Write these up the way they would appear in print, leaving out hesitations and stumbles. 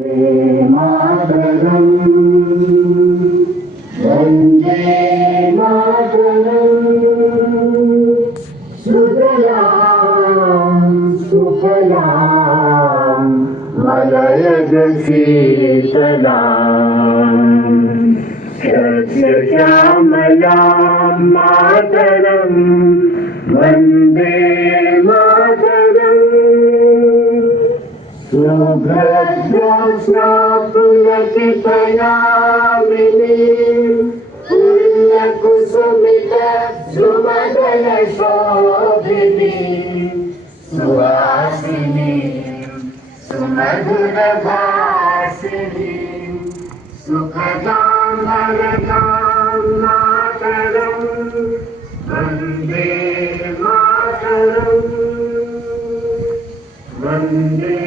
मातरम वंदे मातरम सुजलाम सुफलाम मलयज शीतलाम सस्यश्यामलां मातरम वंदे मातरम शुभ्रज्योत्स्ना पुलकितयामिनीं पुण्यकुसुमितद्रुमदलशोभिनीं सुहासिनीं सुमधुरभासिनीं सुखदां वरदां मातरं वन्दे मातरम् वन्दे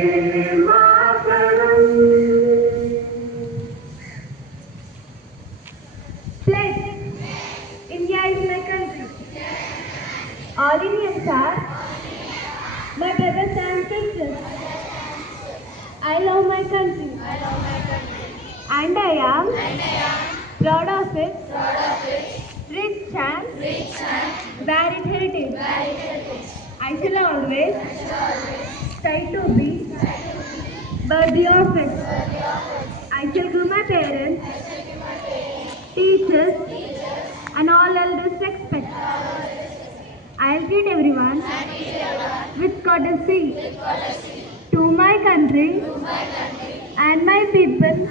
Pledge. India is my country. All Indians are my brothers and sisters. I love my country. And I am proud of it. Rich and varied heritage. I shall always try to be worthy of it. I shall give my parents, teachers, and all elders respect. I will treat everyone with courtesy. To my country and my people,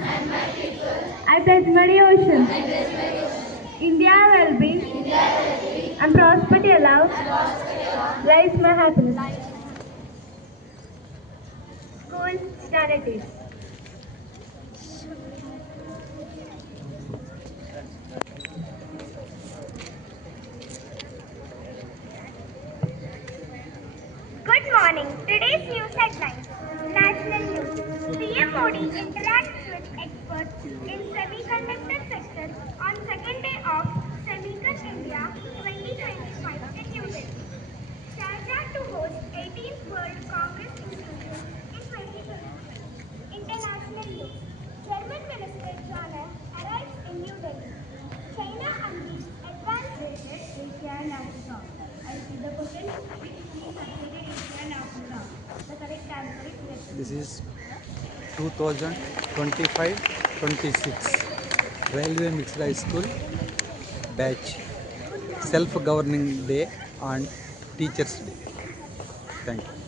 I pledge my devotion. India will be and prosperity allows lies my happiness. School strategies. Good morning. Today's news headlines. National news. PM Modi interacts with experts in semiconductor sector on second day of Semicon India 2025 in New Delhi. Sharjah to host 18th World Congress Inclusion in 2026. International news. German Minister Jana arrives in New Delhi. China unleashed advanced Asia and Africa. I see the potential between Asia and Africa. The correct answer is yes. This is 2025-26 Railway Mixed High School batch self-governing day and Teachers Day. Thank you.